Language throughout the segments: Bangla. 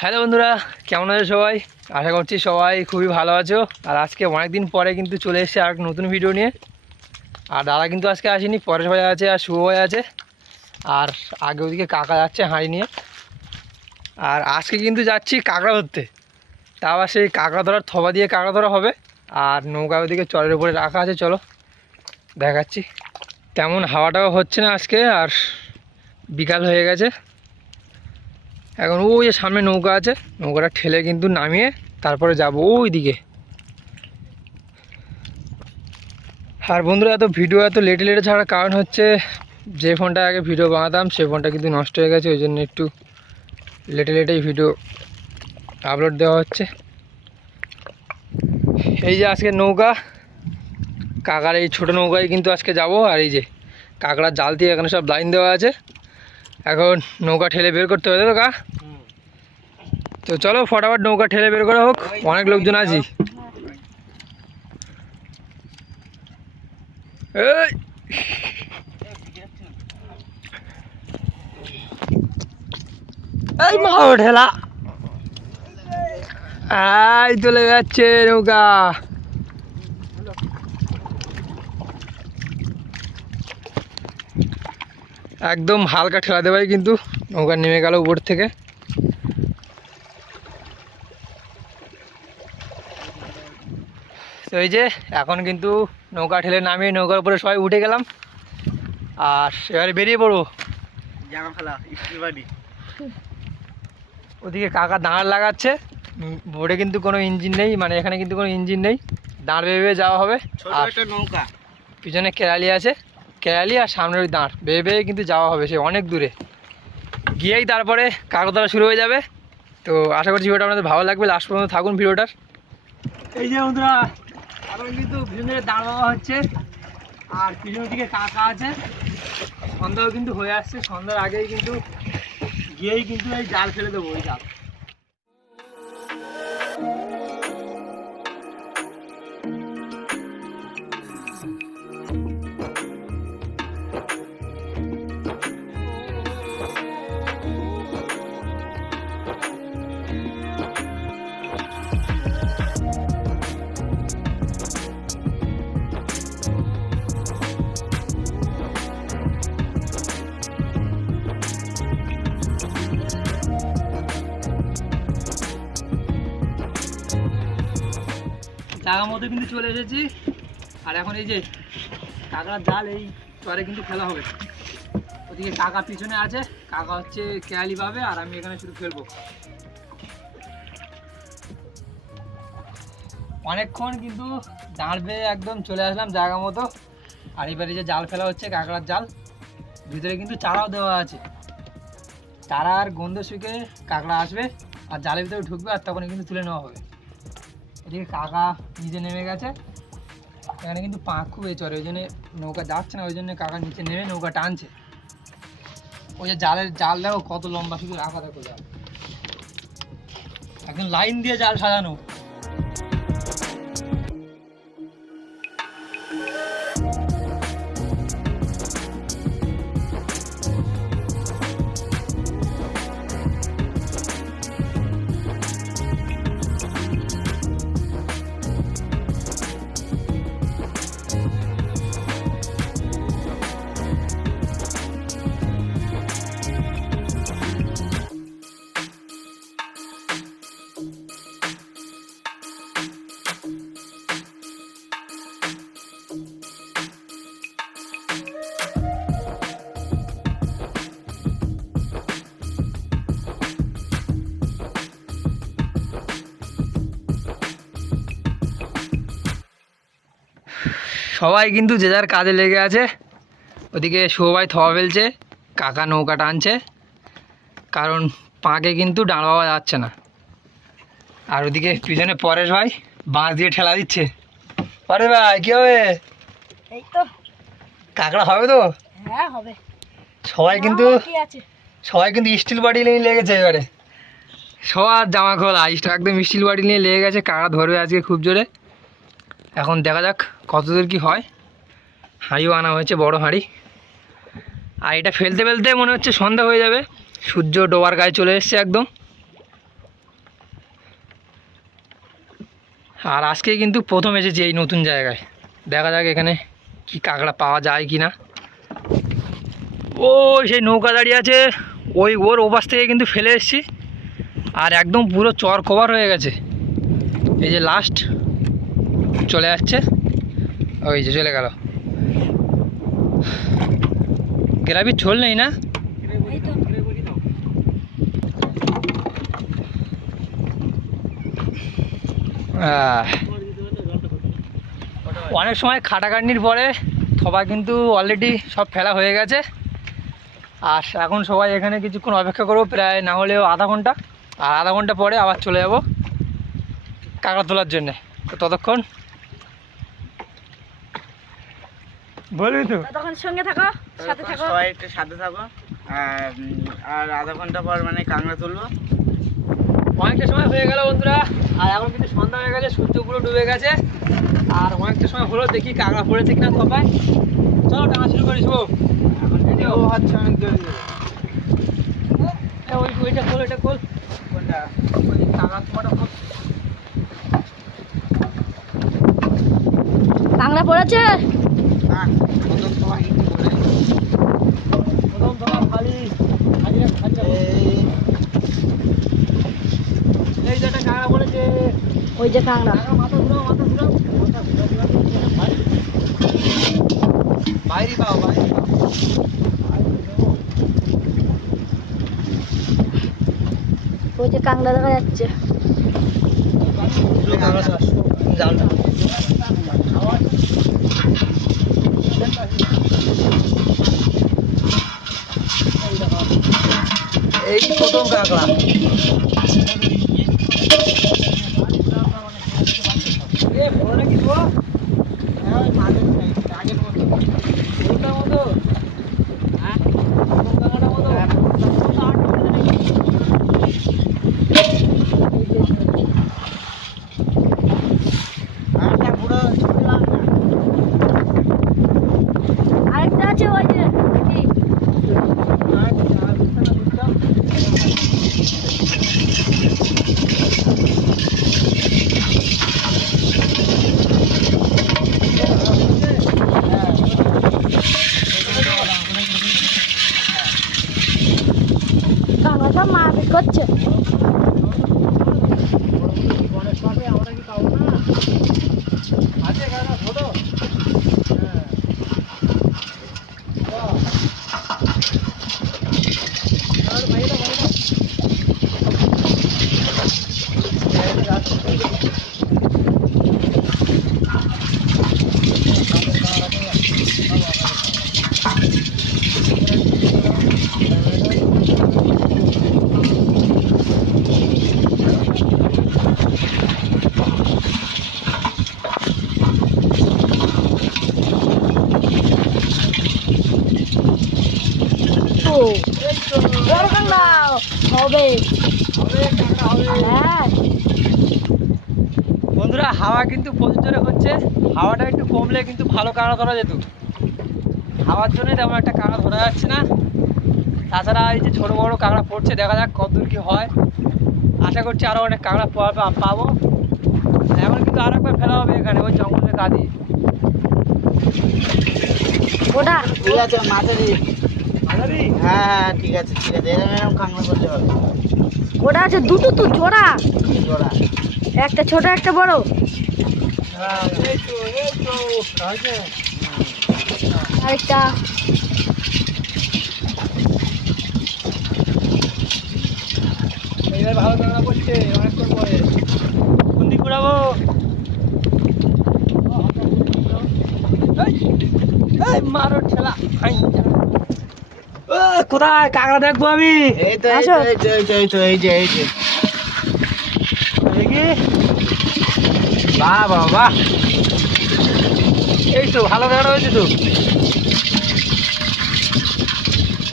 হ্যালো বন্ধুরা, কেমন আছো সবাই? আশা করছি সবাই খুবই ভালো আছো। আর আজকে অনেক দিন পরে কিন্তু চলে এসেছে আর নতুন ভিডিও নিয়ে। আর দাদা কিন্তু আজকে আসেনি, পরেশ ভাই আছে আর শুভ ভাই আছে। আর আগে ওদিকে কাকা যাচ্ছে হাঁড়ি নিয়ে। আর আজকে কিন্তু যাচ্ছি কাঁকড়া ধরতে। তা আবার সেই কাঁকড়া ধরার থবা দিয়ে কাঁকড়া ধরা হবে। আর নৌকা ওদিকে চরের উপরে রাখা আছে, চলো। দেখাচ্ছি। তেমন হাওয়াটাও হচ্ছে না আজকে, আর বিকাল হয়ে গেছে। এখন ওই যে সামনে নৌকা আছে, নৌকাটা ঠেলে কিন্তু নামিয়ে তারপরে যাব ওই দিকে আর বন্ধুরা, এত ভিডিও এত লেটে লেটে ছাড়ার কারণ হচ্ছে যে ফোনটা আগে ভিডিও বানাতাম সেই ফোনটা কিন্তু নষ্ট হয়ে গেছে, ওই জন্য একটু লেটে লেটেই ভিডিও আপলোড দেওয়া হচ্ছে। এই যে আজকে নৌকা, কাকার এই ছোটো নৌকায় কিন্তু আজকে যাব, আর এই যে কাকড়ার জাল দিয়ে এখানে সব লাইন দেওয়া আছে। এখন নৌকা ঠেলে বের করতে হবে তো কা তো চলো ফটাফট নৌকা ঠেলে বের করা হোক, অনেক লোকজন আছি। এই! ঠেলা। এই চলে যাচ্ছে নৌকা। একদম হালকা ঠেলা দেবাই কিন্তু নৌকা নেমে গেল উপর থেকে। তো এই যে এখন কিন্তু নৌকা ঠেলে নামিয়ে নৌকার উপরে সবাই উঠে গেলাম। আর এবারে বেরিয়ে পড়ব। ওদিকে কাকা দাঁড় লাগাচ্ছে। বোর্ডে কিন্তু কোনো ইঞ্জিন নেই মানে এখানে কিন্তু কোনো ইঞ্জিন নেই। দাঁড় বেয়ে যাওয়া হবে। আর নৌকা। পিছনে কেরালি আছে। কেরালি আর সামনের ওই দাঁড়। বেয়ে বেয়ে কিন্তু যাওয়া হবে, সে অনেক দূরে। গিয়েই তারপরে কাগজরা শুরু হয়ে যাবে। তো আশা করছি ভিডিওটা আপনাদের ভালো লাগবে। লাস্ট পর্যন্ত থাকুন ভিডিওটার। এই যে বন্ধুরা, এখন কিন্তু পিছনে দাঁড় দেওয়া হচ্ছে। আর পিছনের দিকে কাকা আছে। সন্ধ্যাও কিন্তু হয়ে আসছে। সন্ধ্যার আগেই কিন্তু গিয়েই কিন্তু এই জাল ফেলে দেবো, ওই জাল জায়গা মতো কিন্তু চলে এসেছি। আর এখন এই যে কাকার জাল এই চরে কিন্তু খেলা হবে। ওদিকে কাকা পিছনে আছে, কাকা হচ্ছে কেয়ালি পাবে, আর আমি এখানে শুধু ফেলব অনেকক্ষণ কিন্তু দাঁড়বে একদম চলে আসলাম জায়গা মতো। আর এবারে যে জাল ফেলা হচ্ছে কাঁকড়ার জাল, ভিতরে কিন্তু চারাও দেওয়া আছে। চারা আর গন্ধ শুকে কাঁকড়া আসবে, আর জালের ভিতরে ঢুকবে, আর তখন কিন্তু তুলে নেওয়া হবে। এদিকে কাকা নিচে নেমে গেছে। এখানে কিন্তু পাঁক খুব চড়ে, ওই জন্য নৌকা যাচ্ছে না, ওই জন্য কাকা নিচে নেমে নৌকা টানছে। ওই যে জালের জাল দেখো, কত লম্বা, শুধু রাখা দেখো জাল। একদম লাইন দিয়ে জাল সাজানো। সবাই কিন্তু যে যার কাজে লেগে আছে। ওদিকে সবাই থোয়া ফেলছে কাকা নৌকা টানছে কারণ পাঁকে কিন্তু ডাঁড় পাওয়া যাচ্ছে না। আর ওদিকে পিছনে পরেশ ভাই বাঁশ দিয়ে ঠেলা দিচ্ছে। পরেশ ভাই কী হবে? এই তো। কাঁকড়া হবে তো? হ্যাঁ হবে। সবাই কিন্তু সবাই কিন্তু স্টিল বাটি নিয়ে লেগেছে এবারে। সবার জামা খোলা একদম স্টিল বাটি নিয়ে লেগে গেছে কারা ধরবে আজকে খুব জোরে। এখন দেখা যাক কতদূর কি হয়। হাঁড়িও আনা হয়েছে, বড় হাঁড়ি। আর এটা ফেলতে ফেলতে মনে হচ্ছে সন্ধ্যা হয়ে যাবে। সূর্য ডোবার গায়ে চলে এসছে একদম। আর আজকে কিন্তু প্রথম এসেছি এই নতুন জায়গায়। দেখা যাক এখানে কি কাঁকড়া পাওয়া যায় কি না ও, সেই নৌকা দাঁড়িয়ে আছে। ওই ওর ওপাশ থেকে কিন্তু ফেলে এসছি। আর একদম পুরো চর কভার হয়ে গেছে। এই যে লাস্ট চলে যাচ্ছে ওই যে চলে গেল। গ্রাবির ছোল নেই না? অনেক সময় খাটাখাটনির পরে সবাই কিন্তু অলরেডি সব ফেলা হয়ে গেছে। আর এখন সবাই এখানে কিছুক্ষণ অপেক্ষা করব, প্রায় না হলেও আধা ঘণ্টা। আর আধা ঘণ্টা পরে আবার চলে যাব কাঁকড়া তোলার জন্যে। তো ততক্ষণ বলবি তো? তখন সঙ্গে থাকো সাথে থাকো। সবাই একটু সাথে থাকো। আর আধা ঘণ্টা পর মানে কাঁকড়া তুলবো। অনেকটা সময় হয়ে গেল বন্ধুরা আর এখন কিন্তু সন্ধ্যা হয়ে গেছে সূর্য পুরো ডুবে গেছে। আর অনেকটা সময় হলো দেখি কাঁকড়া পড়েছে কিনা সবাই চলো টানা শুরু করিস ভিডিও হচ্ছে অনেক এ, ওই ওইটা খোল এটা খোল। কোনটা? ওই কাঁকড়া তোমাটা খোল। বাংলা পড়েছে না প্রথম তোমার একটু বলে প্রথম তোমার খালি খালি রাখ, খালি রাখ। এই এই যে একটা কাঁকড়া পড়েছে ওই যে কাংড়া কাঁকড়া বাইরে। পাও ওই যে কাংড়া দেখা যাচ্ছে জালটা এই প্রথম কাঁকড়া এ বড় নাকি তো হ্যাঁ, ওই মাঝের side, আগের মতো কোনটার মতো হ্যাঁ প্রথম কাঁকড়াটার মতো আরেকটা পুরো ছুটলাম না আরেকটা আছে ওই যে দেখি। কাংড়াটা মারপিট করছে আছে কাঁকড়া হবে। হ্যাঁ। বন্ধুরা হাওয়া কিন্তু প্রচুর জোরে হচ্ছে। হাওয়াটা একটু কমলে কিন্তু ভালো কাঁকড়া ধরা যেত। হাওয়ার জন্য তেমন একটা কাঁকড়া ধরা যাচ্ছে না। তাছাড়া এই যে ছোটো বড়ো কাঁকড়া পড়ছে দেখা যাক কতদূর কি হয়। আশা করছি আরও অনেক কাঁকড়া পাবো। এখন কিন্তু আরও একবার ফেলা হবে এখানে ওই জঙ্গলের কাঁদি ওটা। ঠিক আছে মাঝারি হ্যাঁ হ্যাঁ ঠিক আছে ঠিক আছে এরকম করতে হবে। ওটা আছে দুটো তো জোড়া। জোড়া। একটা ছোট একটা বড়। হ্যাঁ, এই তো এই তো আরেকটা। ভালো অনেকক্ষণ পরে। মারো ঠেলা। কোথায়? কাঁকড়া দেখব আমি। এই তো এই। তো এই যে এই যে। দেখি। বাহ বাহ বাহ এই তো ভালো কাঁকড়া হয়েছে তো।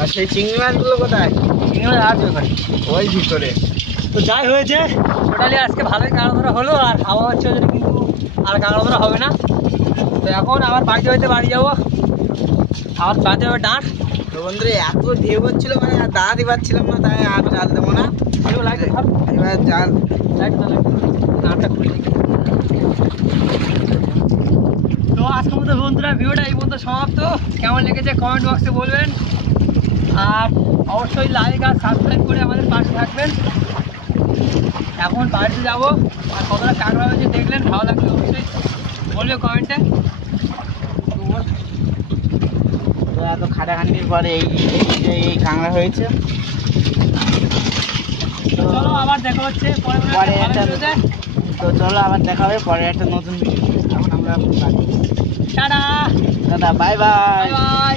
আর সেই চিংড়ি মাছগুলো কোথায়? চিংড়ি মাছ আছে ওখানে। ওই ভিতরে। তো যাই হয়েছে। টোটালি আজকে ভালোই কাঁকড়া ধরা হলো আর হাওয়া হচ্ছে কিন্তু আর কাঁকড়া ধরা হবে না। তো এখন আবার বাড়িতে বাড়িতে বাড়ি যাব। আবার বাড়িতে ডাঁট তো বন্ধুরা এত ঢেউ হচ্ছিল মানে দাঁড়াতে পারছিলাম না তাই আর জাল দেবো না। এবার জাল নাটটা খুলে তো আজকের মতো বন্ধুরা ভিডিওটা এই পর্যন্ত সমাপ্ত। কেমন লেগেছে কমেন্ট বক্সে বলবেন। আর অবশ্যই লাইক আর সাবস্ক্রাইব করে আমাদের পাশে থাকবেন। এখন বাড়িতে যাব। আর কতটা কাঁকড়া হয়েছে দেখলেন ভালো লাগলে অবশ্যই। বলবে কমেন্টে তো এত খাটাখাটির পরে এই এই- কাঁকড়া হয়েছে। তো চলো আবার দেখা হচ্ছে পরে একটা তো চলো আবার দেখা হবে পরে একটা নতুন ভিডিও এখন আমরা টাটা। দাদা বাই বাই বাই বাই